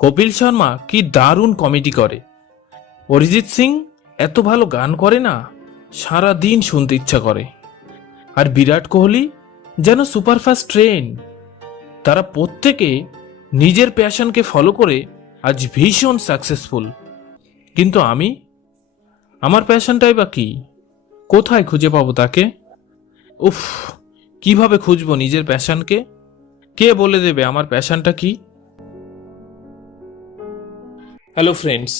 কপিল শর্মা কি দারুণ কমেডি করে। অরিজিৎ সিং এত ভালো গান করে না, সারা দিন শুনতে ইচ্ছা করে। আর বিরাট কোহলি যেন সুপারফাস্ট ট্রেন। তারা প্রত্যেকে নিজের প্যাশনকে ফলো করে আজ ভীষণ সাকসেসফুল। কিন্তু আমার প্যাশনটাই বা কি? কোথায় খুঁজে পাবো তাকে? উফ, কিভাবে খুঁজবো নিজের প্যাশনকে? কে বলে দেবে আমার প্যাশনটা কি? হ্যালো ফ্রেন্ডস,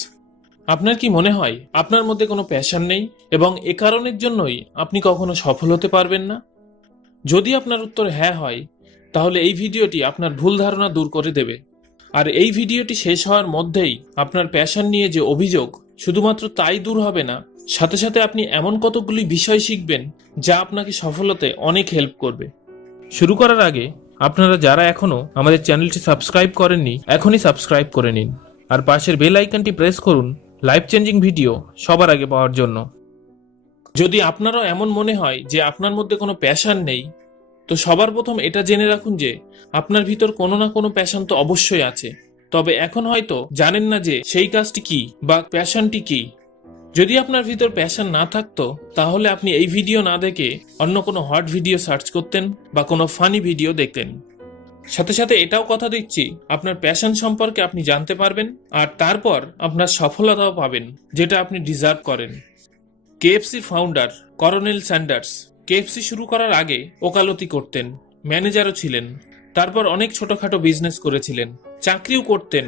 আপনার কি মনে হয় আপনার মধ্যে কোনো প্যাশন নেই এবং এ কারণের জন্যই আপনি কখনো সফল হতে পারবেন না? যদি আপনার উত্তর হ্যাঁ হয়, তাহলে এই ভিডিওটি আপনার ভুল ধারণা দূর করে দেবে। আর এই ভিডিওটি শেষ হওয়ার মধ্যেই আপনার প্যাশন নিয়ে যে অভিযোগ, শুধুমাত্র তাই দূর হবে না, সাথে সাথে আপনি এমন কতগুলি বিষয় শিখবেন যা আপনাকে সফল হতে অনেক হেল্প করবে। শুরু করার আগে আপনারা যারা এখনো আমাদের চ্যানেলটি সাবস্ক্রাইব করেননি, এখনই সাবস্ক্রাইব করে নিন আর পাশের বেল আইকনটি প্রেস করুন লাইফ চেঞ্জিং ভিডিও সবার আগে পাওয়ার জন্য। যদি আপনারও এমন মনে হয় যে আপনার মধ্যে কোনো প্যাশন নেই, তো সবার প্রথম এটা জেনে রাখুন যে আপনার ভিতর কোনো না কোনো প্যাশন তো অবশ্যই আছে। তবে এখন হয়তো জানেন না যে সেই কাজটি কি বা প্যাশনটি কি। যদি আপনার ভিতর প্যাশন না থাকতো, তাহলে আপনি এই ভিডিও না দেখে অন্য কোনো হট ভিডিও সার্চ করতেন বা কোনো ফানি ভিডিও দেখতেন। সাথে সাথে এটাও কথা দিচ্ছি, আপনার প্যাশন সম্পর্কে আপনি জানতে পারবেন আর তারপর আপনার সফলতাও পাবেন, যেটা আপনি ডিজার্ভ করেন। কেএফসির ফাউন্ডার কর্নেল স্যান্ডার্স কেএফসি শুরু করার আগে ওকালতি করতেন, ম্যানেজারও ছিলেন, তারপর অনেক ছোটখাটো বিজনেস করেছিলেন, চাকরিও করতেন,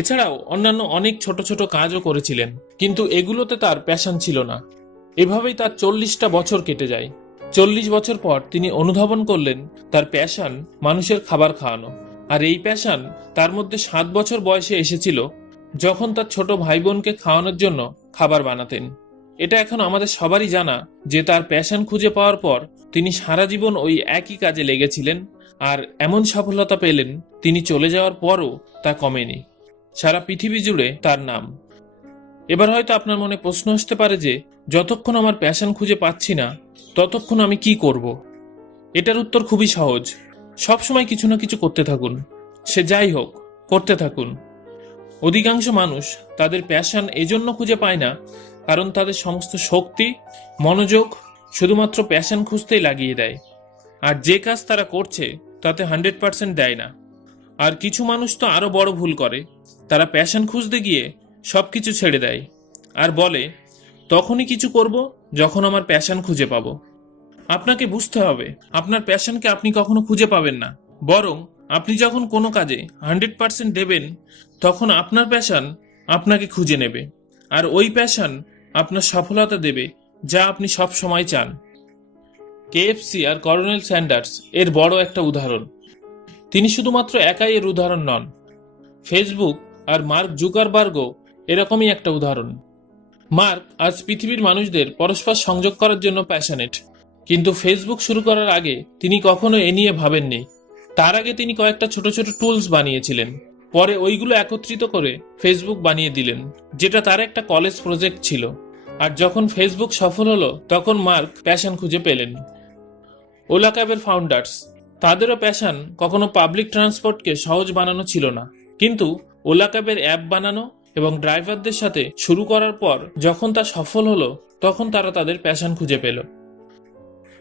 এছাড়াও অন্যান্য অনেক ছোট ছোট কাজও করেছিলেন। কিন্তু এগুলোতে তার প্যাশন ছিল না। এভাবেই তার 40টা বছর কেটে যায়। 40 বছর পর তিনি অনুধাবন করলেন তার প্যাশন মানুষের খাবার খাওয়ানো। আর এই প্যাশন তার মধ্যে 7 বছর বয়সে এসেছিল, যখন তার ছোট ভাই বোনকে খাওয়ানোর জন্য খাবার বানাতেন। এটা এখন আমাদের সবারই জানা যে তার প্যাশন খুঁজে পাওয়ার পর তিনি সারা জীবন ওই একই কাজে লেগেছিলেন আর এমন সফলতা পেলেন, তিনি চলে যাওয়ার পরও তা কমেনি। সারা পৃথিবী জুড়ে তার নাম। এবার হয়তো আপনার মনে প্রশ্ন আসতে পারে যে যতক্ষণ আমার প্যাশন খুঁজে পাচ্ছি না, ততক্ষণ আমি কি করব? এটার উত্তর খুবই সহজ। সবসময় কিছু না কিছু করতে থাকুন, সে যাই হোক করতে থাকুন। অধিকাংশ মানুষ তাদের প্যাশন এজন্য খুঁজে পায় না কারণ তাদের সমস্ত শক্তি, মনোযোগ শুধুমাত্র প্যাশন খুঁজতেই লাগিয়ে দেয়, আর যে কাজ তারা করছে তাতে 100% দেয় না। আর কিছু মানুষ তো আরো বড় ভুল করে, তারা প্যাশন খুঁজতে গিয়ে সবকিছু ছেড়ে দেয় আর বলে তখনই কিছু করব যখন আমার প্যাশন খুঁজে পাবো। আপনাকে বুঝতে হবে, আপনার প্যাশনকে আপনি কখনো খুঁজে পাবেন না, বরং আপনি যখন কোনো কাজে 100% দেবেন, তখন আপনার প্যাশন আপনাকে খুঁজে নেবে আর ওই প্যাশন আপনার সফলতা দেবে, যা আপনি সব সময় চান। কেএফসি আর কর্নেল স্যান্ডার্স এর বড় একটা উদাহরণ। তিনি শুধুমাত্র একাই এর উদাহরণ নন। ফেসবুক আর মার্ক জুকারবার্গও এরকমই একটা উদাহরণ। মার্ক আজ পৃথিবীর মানুষদের পরস্পর সংযোগ করার জন্য প্যাশনেট, কিন্তু ফেসবুক শুরু করার আগে তিনি কখনো এ নিয়ে ভাবেননি। তার আগে তিনি কয়েকটা ছোট ছোট টুলস বানিয়েছিলেন, পরে ওইগুলো একত্রিত করে ফেসবুক বানিয়ে দিলেন, যেটা তার একটা কলেজ প্রজেক্ট ছিল। আর যখন ফেসবুক সফল হলো, তখন মার্ক প্যাশন খুঁজে পেলেন। ওলা ক্যাবের ফাউন্ডার্স, তাদেরও প্যাশন কখনো পাবলিক ট্রান্সপোর্টকে সহজ বানানো ছিল না, কিন্তু ওলা ক্যাবের অ্যাপ বানানো এবং ড্রাইভারদের সাথে শুরু করার পর যখন তা সফল হলো, তখন তারা তাদের প্যাশন খুঁজে পেল।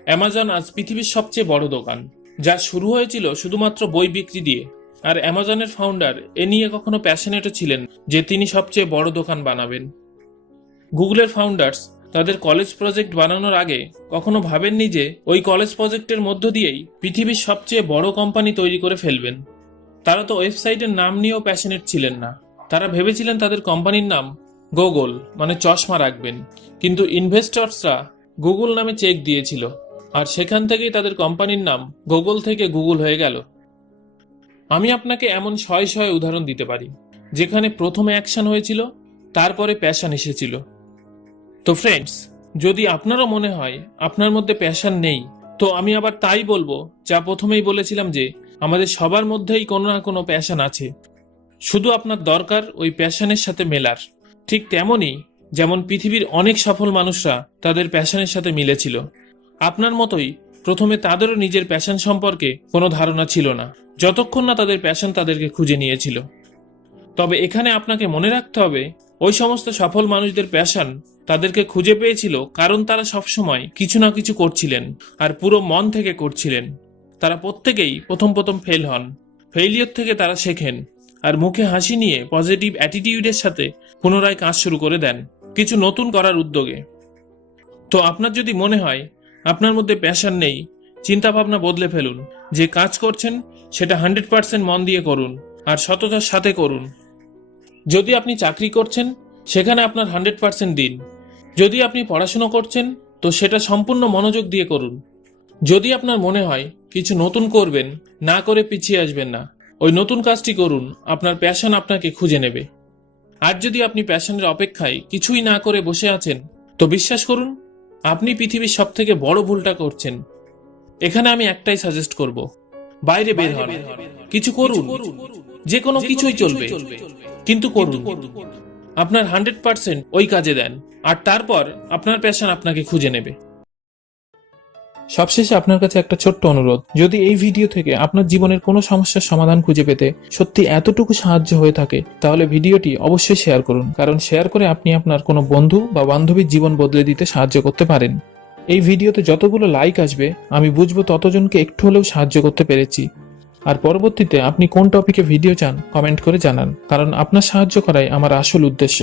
অ্যামাজন আজ পৃথিবীর সবচেয়ে বড় দোকান, যা শুরু হয়েছিল শুধুমাত্র বই বিক্রি দিয়ে। আর অ্যামাজনের ফাউন্ডার এ নিয়ে কখনো প্যাশনেটও ছিলেন যে তিনি সবচেয়ে বড় দোকান বানাবেন। গুগলের ফাউন্ডার্স তাদের কলেজ প্রজেক্ট বানানোর আগে কখনো ভাবেননি যে ওই কলেজ প্রজেক্টের মধ্য দিয়েই পৃথিবীর সবচেয়ে বড় কোম্পানি তৈরি করে ফেলবেন। তারা তো ওয়েবসাইটের নাম নিয়েও প্যাশনেট ছিলেন না। তারা ভেবেছিলেন তাদের কোম্পানির নাম গুগল মানে চশমা রাখবেন, কিন্তু ইনভেস্টরসরা গুগল নামে চেক দিয়েছিল আর সেখান থেকেই তাদের কোম্পানির নাম গুগল থেকে গুগল হয়ে গেল। আমি আপনাকে এমন শয়ে শয়ে উদাহরণ দিতে পারি যেখানে প্রথমে অ্যাকশন হয়েছিল, তারপরে প্যাশন এসেছিল। তো ফ্রেন্ডস, যদি আপনারও মনে হয় আপনার মধ্যে প্যাশন নেই, তো আমি আবার তাই বলবো যা প্রথমেই বলেছিলাম যে আমাদের সবার মধ্যেই কোনো না কোনো প্যাশন আছে। শুধু আপনার দরকার ওই প্যাশনের সাথে মেলার। ঠিক তেমনই যেমন পৃথিবীর অনেক সফল মানুষরা তাদের প্যাশনের সাথে মিলেছিল, আপনার মতোই প্রথমে তাদেরও নিজের প্যাশন সম্পর্কে কোনো ধারণা ছিল না, যতক্ষণ না তাদের প্যাশন তাদেরকে খুঁজে নিয়েছিল। তবে এখানে আপনাকে মনে রাখতে হবে, ওই সমস্ত সফল মানুষদের প্যাশন তাদেরকে খুঁজে পেয়েছিল কারণ তারা সবসময় কিছু না কিছু করছিলেন আর পুরো মন থেকে করছিলেন। তারা প্রত্যেকেই প্রথম প্রথম ফেল হন, ফেইলিয়র থেকে তারা শেখেন আর মুখে হাসি নিয়ে পজিটিভ অ্যাটিটিউডের সাথে পুনরায় কাজ শুরু করে দেন কিছু নতুন করার উদ্যোগে। তো আপনার যদি মনে হয় আপনার মধ্যে প্যাশন নেই, চিন্তা ভাবনা বদলে ফেলুন। যে কাজ করছেন সেটা 100% মন দিয়ে করুন আর সততার সাথে করুন। যদি আপনি চাকরি করছেন সেখানে আপনার 100% দিন। যদি আপনি পড়াশোনা করছেন তো সেটা সম্পূর্ণ মনোযোগ দিয়ে করুন। যদি আপনার মনে হয় কিছু নতুন করবেন, না করে পিছিয়ে আসবেন না, ওই নতুন কাজটি করুন, আপনার প্যাশন আপনাকে খুঁজে নেবে। আর যদি আপনি প্যাশনের অপেক্ষায় কিছুই না করে বসে আছেন তো বিশ্বাস করুন আপনি পৃথিবীর সব থেকে বড় ভুলটা করছেন। এখানে আমি একটাই সাজেস্ট করব, বাইরে বের হন, কিছু করুন, যে কোনো কিছুই চলবে, কিন্তু করুন। আপনার 100% ওই কাজে দেন আর তারপর আপনার প্যাশন আপনাকে খুঁজে নেবে। সবশেষে আপনার কাছে একটা ছোট্ট অনুরোধ, যদি এই ভিডিও থেকে আপনার জীবনের কোনো সমস্যার সমাধান খুঁজে পেতে সত্যি এতটুকু সাহায্য হয়ে থাকে তাহলে ভিডিওটি অবশ্যই শেয়ার করুন, কারণ শেয়ার করে আপনি আপনার কোনো বন্ধু বা বান্ধবীর জীবন বদলে দিতে সাহায্য করতে পারেন। এই ভিডিওতে যতগুলো লাইক আসবে আমি বুঝবো ততজনকে একটু হলেও সাহায্য করতে পেরেছি। আর পরবর্তীতে আপনি কোন টপিকে ভিডিও চান কমেন্ট করে জানান, কারণ আপনার সাহায্য করাই আমার আসল উদ্দেশ্য।